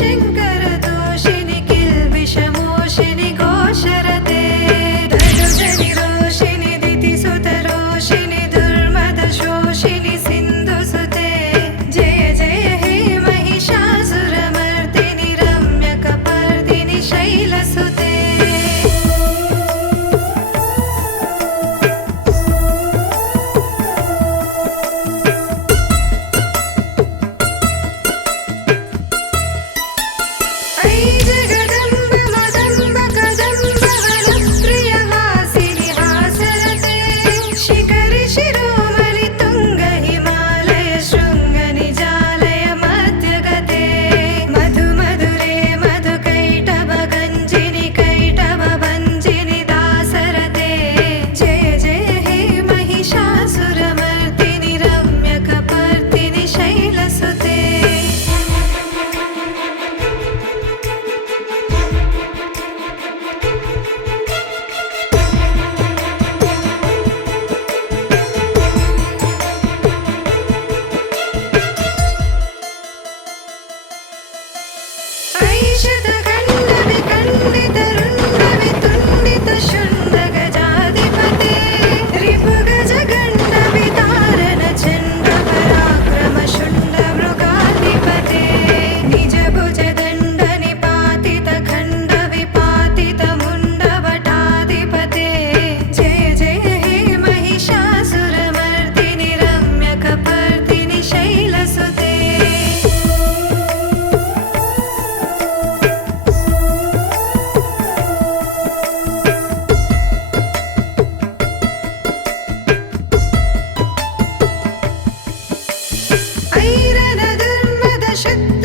शङ्करदोषिणि किल्बिषमोषिणि घोषरते तनुजनि रोषिणि दितिसुतरोषिणि दुर्मदशोषिणि सिन्धुसुते जय जय हे महिषासुरमर्दिनि रम्यकपर्दिनि शैलसुते ऐ जगदम्ब मदम्ब कदम्ब वनप्रियहासिनि हासरते शिखरि शिरोमणि तुङ्ग हिमालय शृङ्ग निजालय मध्यगते मधु मधुरे मधुकैटभ गञ्जिनि कैटभ भञ्जिनि दासरते जय जय हे महिषासुरमर्दिनि रम्यकपर्दिनि शैलसुते ऐषधखण्डविखण्डितरुण्डवितुण्डितशुण्डगजाधिपते रिपुगजगण्डवितारणचण्डपराक्रमशुण्डमृगाधिपते निजभुजदण्डनिपातितखण्डविपातितमुण्डभटाधिपते जय जय हे महिषासुरमर्दिनि रम्यकपर्दिनि शैलसुते ऐरन दुर्मद शक्ति